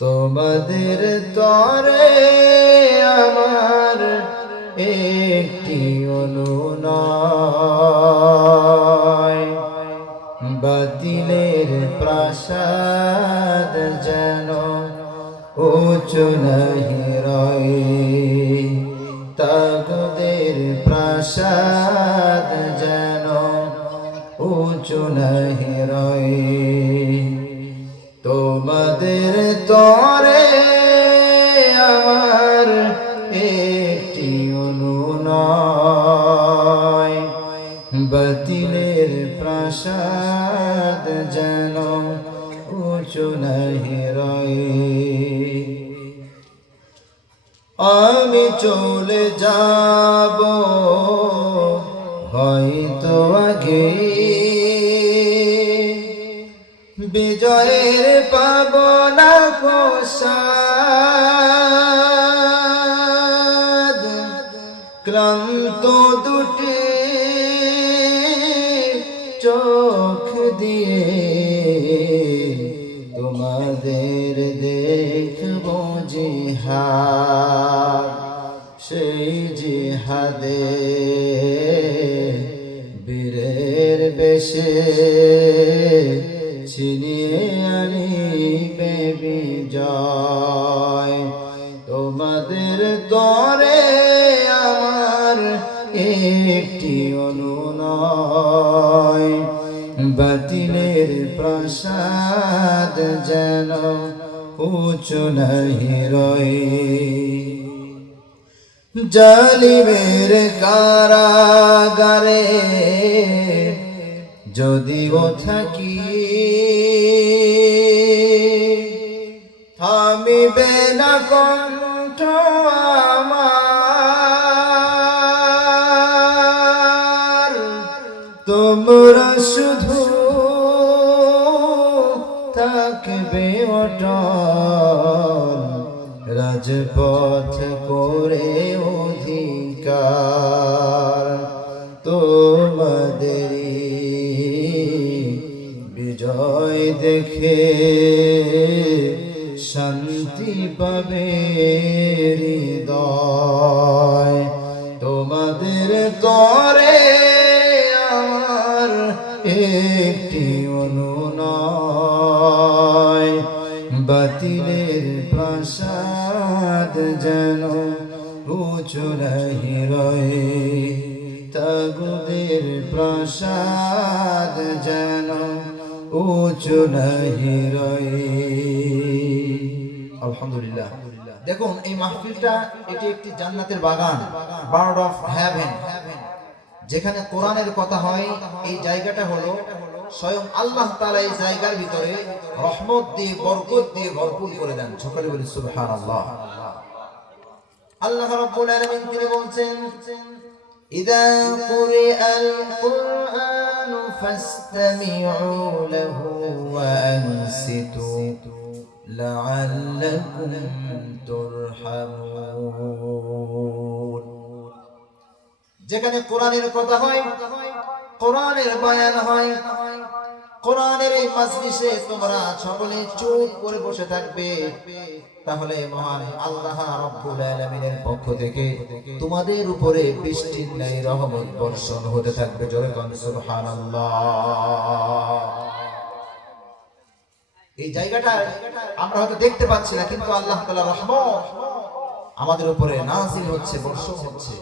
তোমাদের তরে আমার একটি অনুনয়, বাতিলের প্রাসাদ যেন উঁচু নাহি রয়, তাগুদের প্রাসাদ যেন উঁচু নাহি রয়। তোমাদের তরে আমার একটি অনুনয়, বাতিলের প্রাসাদ যেন উঁচু নাহি রয়। আমি চলে যাব হয়তো আগে, বিজয়ের পাবনা কোসাদ, ক্লান্ত দুটি চোখ দিয়ে তোমাদের দেখব জিহাদ, সেই জিহাদে বীরের বেশে ছিনিয়ে আনিবে বিজয়। তোমাদের তরে আমার একটি অনুনয়, বাতিলের প্রাসাদ যেন উঁচু নাহি রয়। জালিমের কারাগারে যদিও থাকি, থামিবে না কণ্ঠ আমার, তোমরা শুধু থাকবে অটল, রাজপথ করে অধিকার তোমাদেরই বিজয় দেখে শান্তি পাবে হৃদয়। তোমাদের তরে আমার একটি অনুনয়, বাতিলের প্রাসাদ যেন উঁচু নাহি রয়, তাগুদের প্রাসাদ যেন উঁচু নাহি রয়। আলহামদুলিল্লাহ। দেখুন এই মাহফিলটা এটি একটি জান্নাতের বাগান, বার্ড অফ হেভেন, যেখানে কোরআনের কথা হয়। এই জায়গাটা হলো স্বয়ং আল্লাহ তাআলা এই জায়গার ভিতরে রহমত দিয়ে বরকত দিয়ে ভরপুর করে দেন। সকলে বলি সুবহানাল্লাহ। আল্লাহ রাব্বুল আলামিন তিনি বলছেন, ইযা কুরিআল কুরআনু ফাসতামিউ লাহু ওয়া আনসিতু লাআল্লাকুম তুরহামুন। যেখানে কোরআনের কথা হয়, কোরআনের বয়ান হয়, কোরআনের এই মাজলিসে তোমরা সকলে চুপ করে বসে থাকবে, তাহলে মহান আল্লাহ রাব্বুল আলামিনের পক্ষ থেকে তোমাদের উপরে বৃষ্টির ন্যায় রহমত বর্ষণ হতে থাকবে। জোরে বলুন সুবহানাল্লাহ। এই জায়গাটা আমরা হয়তো দেখতে পাচ্ছি না, কিন্তু আল্লাহ তাআলার রহমত আমাদের উপরে নাযিল হচ্ছে, বর্ষণ হচ্ছে।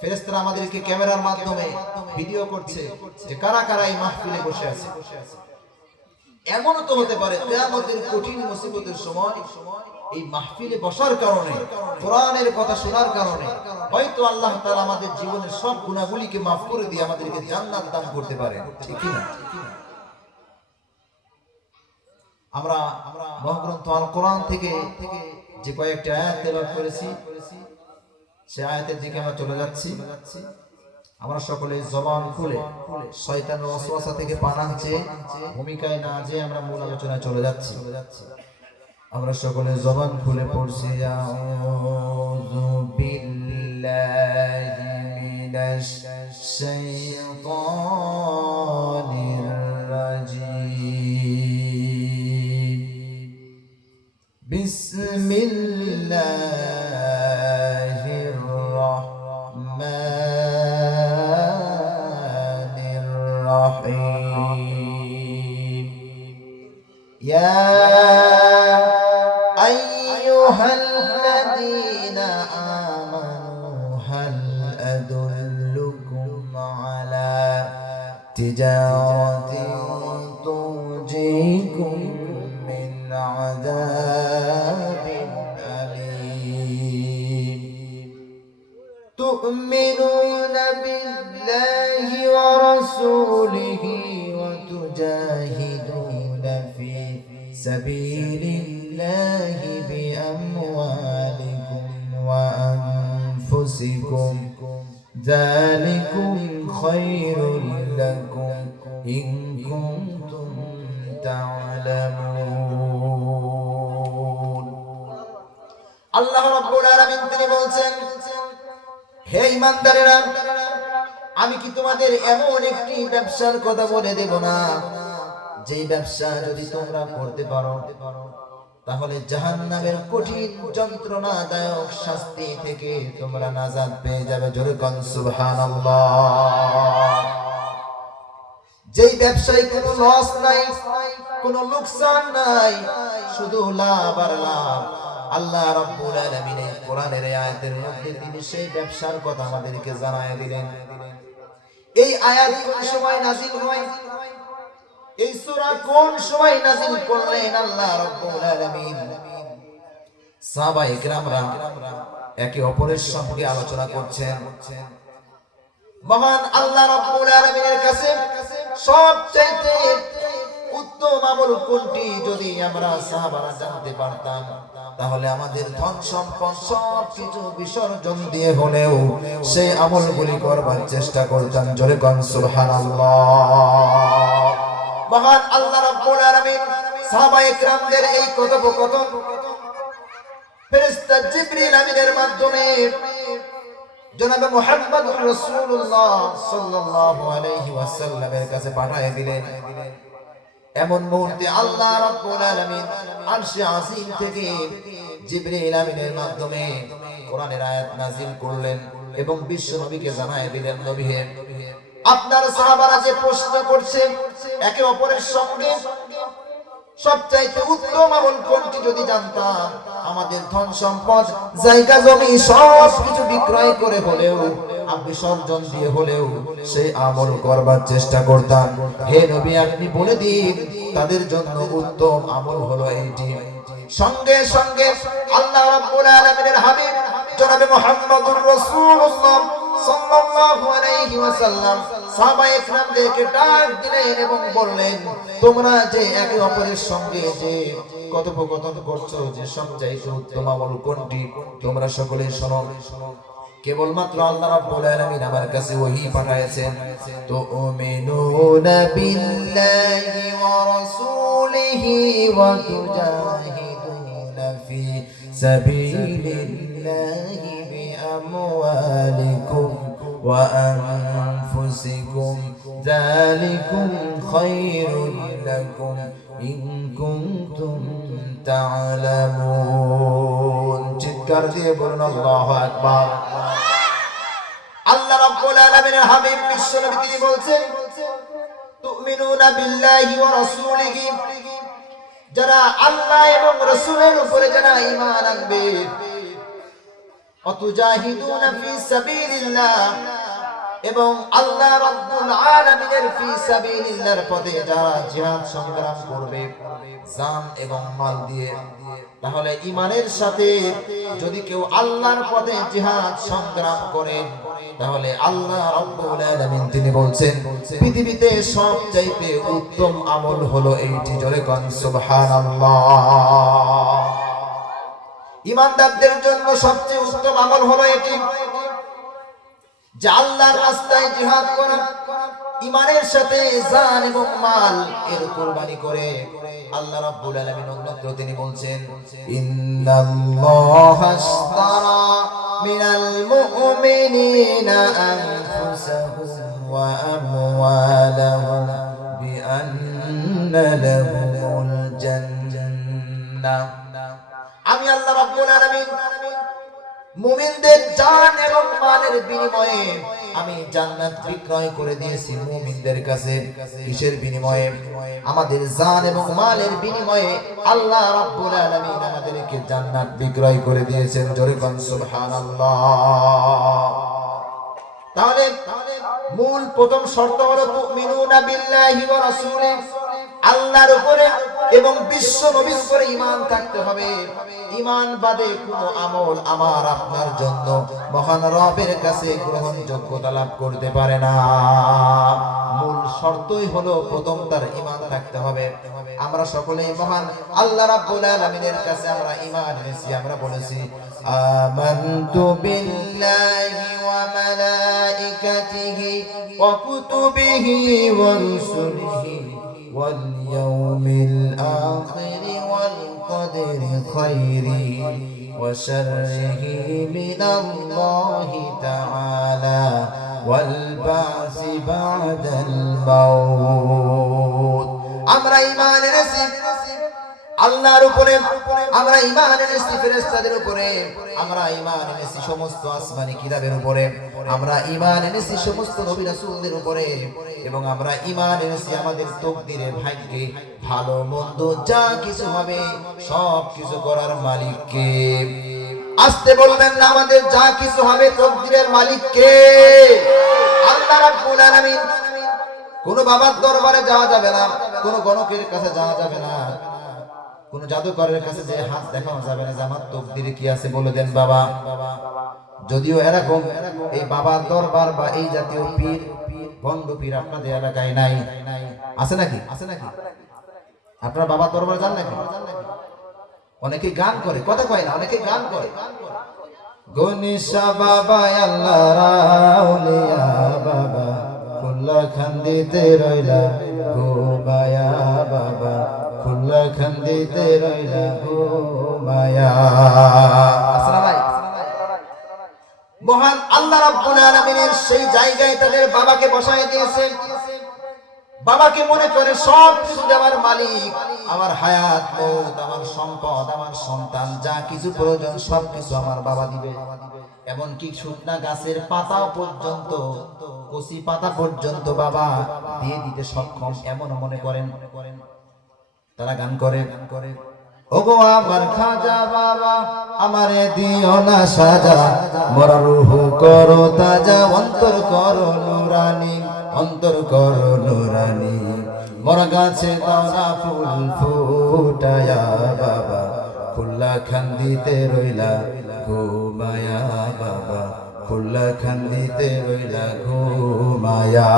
ফেরেশতারা আমাদেরকে ক্যামেরার মাধ্যমে ভিডিও করছে যে কারা কারা এই মাহফিলে বসে আছে। এমনও তো হতে পারে কিয়ামতের কঠিন মুসিবতের সময় এই মাহফিলে বসার কারণে, কোরআনের কথা শোনার কারণে হয়তো আল্লাহ তাআলা আমাদের জীবনের সব গুনাহগুলিকে মাফ করে দিয়ে আমাদেরকে জান্নাত দান করতে পারেন, ঠিক কি না? আমরা মহাগ্রন্থ আল কোরআন থেকে যে কয়েকটা আয়াত তেলাওয়াত করেছি, সেই আয়াতের দিকে আমরা চলে যাচ্ছি। আমরা সকলে জবান খুলে শয়তানের ওয়াসওয়াসা থেকে পানাহ চেয়ে ভূমিকায় না যেয়ে আমরা মূল আলোচনায় চলে যাচ্ছি। আমরা সকলে জবান খুলে পড়ছি, আউযু বিল্লাহি মিনাশ শাইতানির রাজিম, বিসমিল্লাহির রহমানির রহিম ইয়া আইয়ুহাল্লাযীনা আমানু হাল আদুল্লুকুম আলা তিজারাতিন তুনজিকুম মিন আযাবিন আলীম তু'মিনুনা বিল্লাহি ওয়া রাসূলিহি ওয়া তুজাহিদুনা ফি সাবিলিল্লাহি বিআমওয়ালিকুম ওয়া আনফুসিকুম যালিকুম খায়রুল লাকুম ইন কুনতুম তা'লামুন। আল্লাহ রাব্বুল আলামিন তিনি বলছেন, হে ঈমানদারেরা, আমি কি তোমাদের এমন একটি ব্যবসার কথা বলে দেব না, যেই ব্যবসা যদি তোমরা করতে পারো তাহলে জাহান্নামের কঠিন যন্ত্রণাদায়ক শাস্তি থেকে তোমরা নাজাত পেয়ে যাবে। জোরে কোন সুবহানাল্লাহ। যেই ব্যবসায় কোনো লস নাই, কোনো লোকসান নাই, শুধু লাভ আর লাভ। আল্লাহ রাব্বুল আলামিন কোরআনের আয়াতের মধ্যে তিনি সেই ব্যবসার কথা আমাদেরকে জানায় দিলেন। এই আয়াত কোন সময় নাযিল হয়, এই সূরা কোন সময় নাযিল করলেন আল্লাহ রাব্বুল আলামিন? সাহাবায়ে কেরামরা একে অপরের সঙ্গে আলোচনা করছেন। মহান আল্লাহ রাব্বুল আলামিনের কাছে সবচাইতে উত্তম আমল কোনটি যদি আমরা সাহাবারা জানতে পারতাম, তাহলে আমাদের ধন সম্পদ সবকিছু বিসর্জন দিয়ে হলেও সেই আমলগুলি করবার চেষ্টা করতাম। জোরে কোন সুবহানাল্লাহ। মহান আল্লাহ রাব্বুল আলামিন সাহাবায়ে কেরামদের এই কথোপকথন ফেরেশতা জিবরিল আমিনের মাধ্যমে জনাবে মুহাম্মদুর রাসূলুল্লাহ সাল্লাল্লাহু আলাইহি ওয়াসাল্লামের কাছে পাঠিয়ে দিলেন। এমন মুহূর্তে আল্লাহ রাব্বুল আলামিন আরশে আজিম থেকে জিবরিল আমিনের মাধ্যমে কোরআনের আয়াত নাযিল করলেন এবং বিশ্ব নবীকে জানায় দিলেন, নবী হে, আপনার সাহাবারা যে প্রশ্ন করছে একে অপরের সঙ্গে সবচাইতে উত্তম আমল কোনটি যদি জানতাম, আমাদের ধন সম্পদ জায়গা জমি সবকিছু বিক্রয় করে হলেও বিসর্জন দিয়ে হলেও সেই আমল করবার চেষ্টা করতাম। হে নবী, আপনি বলে দিন তাদের জন্য উত্তম আমল হলো এইটি। সঙ্গে সঙ্গে আল্লাহ রাব্বুল আলামিনের হাবিব জনাবে মুহাম্মদুর রাসূলুল্লাহ সাল্লাল্লাহু আলাইহি ওয়াসাল্লাম সাহাবায়ে কেরামদেরকে ডাক দিলেন এবং বললেন, তোমরা যে একে অপরের সঙ্গে যে কথোপকথন করছো, যে সবচাইতে উত্তম আমল কোনটি, তোমরা সকলে শোনো। কেবলমাত্র আল্লাহ রাব্বুল আলামিন আমার কাছে ওহী পাঠায়েছেন। তুমিনুনা বিল্লাহি ওয়া রাসূলিহি ওয়া তুজাহিদুনা ফি সাবিলিল্লাহি বিআমওয়ালিকুম ওয়া আনফুসিকুম যালিকুম খায়রুল লাকুম ইন কুনতুম তা'লামুন। চিৎকার দিয়ে বলুন আল্লাহু আকবার। আল্লাহ রাব্বুল আলামিনের হাবিব বিশ্ব নবী তিনি বলছেন, তুমিনুনা বিল্লাহি ওয়া রাসূলিহি, যারা আল্লাহ এবং রাসূলের উপরে যারা ঈমান আনবে, অতুজাহিদুনা ফি সাবিলিল্লাহ, এবং আল্লাহ রাব্বুল আলামিনের ফি সাবিলিল্লাহর পথে যারা জিহাদ সংগ্রাম করবে জান এবং মাল দিয়ে, তাহলে ঈমানের সাথে যদি কেউ আল্লাহর পথে জিহাদ সংগ্রাম করে, তাহলে আল্লাহ রাব্বুল আলামিন তিনি বলছেন পৃথিবীতে সবচাইতে উত্তম আমল হলো এইটি। জোরে কোন সুবহানাল্লাহ। ঈমানদারদের জন্য সবচেয়ে উত্তম আমল হলো এটি যে আল্লাহর রাস্তায় জিহাদ করা, ঈমানের সাথে জান এবং মাল এর কুরবানি করে। আল্লাহ রাব্বুল আলামিন অন্যত্র তিনি বলছেন, ইন্নাল্লাহা আশতারা মিনাল মুমিনিনা আনফুসাহুম ওয়া আমওয়ালাহুম বিআন্না লাহুমুল জান্নাহ আমি আল্লাহ রাব্বুল আলামিন মুমিনদের জান এবং মালের বিনিময়ে আমি জান্নাত বিক্রয় করে দিয়েছি মুমিনদের কাছে। কিসের বিনিময়ে? আমাদের জান এবং মালের বিনিময়ে আল্লাহ রাব্বুল আলামিন আমাদেরকে জান্নাত বিক্রয় করে দিয়েছেন। জোরে বলুন সুবহানাল্লাহ। তাহলে মূল প্রথম শর্ত হলো তুমিনুনা বিল্লাহি ওয়া রাসূলিহি, আল্লাহর উপরে এবং বিশ্ব নবীর উপরে ঈমান থাকতে হবে। ঈমান বাদে কোনো আমল আমার আপনার জন্য মহান রবের কাছে গ্রহণযোগ্যতা লাভ করতে পারে না। মূল শর্তই হলো প্রথম তার ঈমান থাকতে হবে। আমরা সকলেই মহান আল্লাহ রাব্বুল আলামিনের কাছে আমরা ঈমান এনেছি। আমরা বলেছি আমানতু বিল্লাহি ওয়া মালাইকাতিহি ওয়া কুতুবিহি ওয়া রুসুলিহি ওয়াল ইয়াউমিল আখির ওয়াল কদরি খায়রিহি ওয়া শাররিহি মিনাল্লাহি তাআলা ওয়াল বা'সি বা'দাল মাউত। আমরা ঈমান এনেছি আল্লাহর উপরে, আমরা ঈমান এনেছি ফেরেশতাদের উপরে, আমরা ঈমান এনেছি সমস্ত আসমানি কিতাবের উপরে, আমরা ঈমান এনেছি সমস্ত নবী রাসূলদের উপরে, এবং আমরা ঈমান এনেছি আমাদের তকদিরে, ভাগ্যে ভালো মন্দ যা কিছু হবে সব কিছু করার মালিক কে? আসতে বলবেন না, আমাদের যা কিছু হবে তকদিরের মালিক কে? আল্লাহ রাব্বুল আলামিন। কোন বাবার দরবারে যাওয়া যাবে না, কোন গণকের কাছে যাওয়া যাবে না, কোন জাদুকরের কাছে যে হাত দেখানো যাবে না যে আমার তকদিরে কি আছে বলে দেন বাবা। যদিও এরকম এই বাবার দরবার বা এই জাতীয় পীর ভণ্ড পীর আপনাদের এলাকায় নাই, আছে নাকি? আছে নাকি? আপনার বাবার দরবার যান নাকি? অনেকে গান করে, কথা কয় না, অনেকে গান করে। গনিশা বাবা আল্লাহর আউলিয়া বাবা খুল্লা খান্দিতে রইলা ঘুমায়া বাবা খুল্লা খান্দিতে রইলা ঘুমায়া। মহান আল্লাহ রাব্বুল আলামিনের সেই জায়গায় তাদের বাবাকে বসায় দিয়েছে। বাবাকে মনে করে সব কিছু দেওয়ার মালিক, আমার হায়াত, মওত, আমার সম্পদ, আমার সন্তান, যা কিছু প্রয়োজন সব কিছু আমার বাবা দিবে। এমনকি শুকনা গাছের পাতা পর্যন্ত, কচি পাতা পর্যন্ত বাবা দিয়ে দিতে সক্ষম, এমন মনে করেন তারা। গান করে, ওগো আমার খাজা বাবা আমারে দিও না সাজা, মোরা রূহ করো তাজা, অন্তর করো নুরানি, অন্তর করো নুরানি, মোরা গাছে দাও না ফুল ফুটায়া বাবা খুল্লা খান্দিতে রইলা ঘুমায়া বাবা খুল্লা খান্দিতে রইলা ঘুমায়া।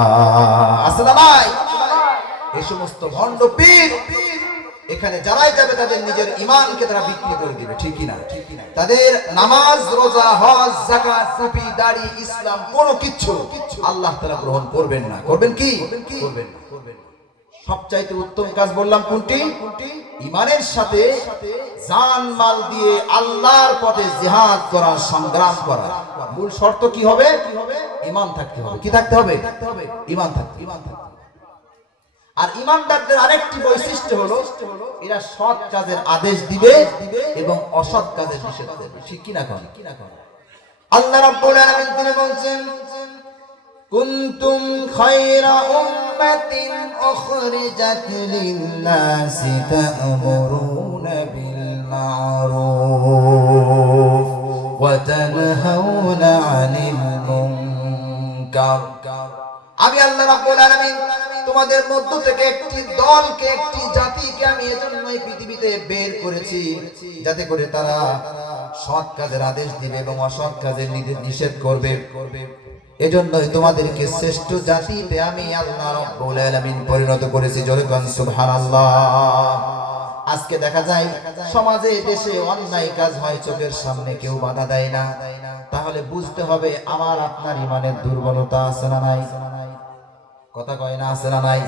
আসসালামু আলাইকুম। এই সমস্ত ভণ্ড পীর এখানে যারাই যাবে তাদের নিজের ঈমানকে তারা বিক্রি করে দিবে, ঠিক কি না? তাদের নামাজ, রোজা, হজ, যাকাত, টুপি, দাড়ি, ইসলাম কোনো কিছু আল্লাহ তাআলা গ্রহণ করবেন না। করবেন কি? করবেন না। সবচাইতে উত্তম কাজ বললাম কোনটি? ঈমানের সাথে জান মাল দিয়ে আল্লাহর পথে জিহাদ করা, সংগ্রাম করা। মূল শর্ত কি হবে? ঈমান থাকতে হবে। কি থাকতে হবে? ঈমান থাকতে হবে। আর ঈমানদারদের আরেকটি বৈশিষ্ট্য হলো এরা সৎ কাজের আদেশ দিবে এবং অসৎ কাজের নিষেধ করবে, ঠিক কি না? আল্লাহ রাব্বুল আলামিন তিনি বলেন কুনতুম খায়রা উম্মাতিন উখরিজাত লিন-নাসি তা'মুরুনা বিল মা'রুফ ওয়া তানহাউনা 'আনিল মুনকার। আমি আল্লাহ রাব্বুল আলামিন তোমাদের মধ্য থেকে একটি দলকে, একটি জাতিকে আমি এজন্যই পৃথিবীতে বের করেছি যাতে করে তারা সৎ কাজের আদেশ দিবে এবং অসৎ কাজের নিষেধ করবে। এজন্যই তোমাদেরকে শ্রেষ্ঠ জাতিতে আমি আল্লাহ রাব্বুল আলামিন পরিণত করেছি। জোরে বলুন সুবহানাল্লাহ। আজকে দেখা যায় সমাজে, দেশে অন্যায় কাজ হয়, চোখের সামনে কেউ বাধা দেয় না। তাহলে বুঝতে হবে আমার আপনার ঈমানের দুর্বলতা আছে না নাই? কথা কয় না, আছে না নাই?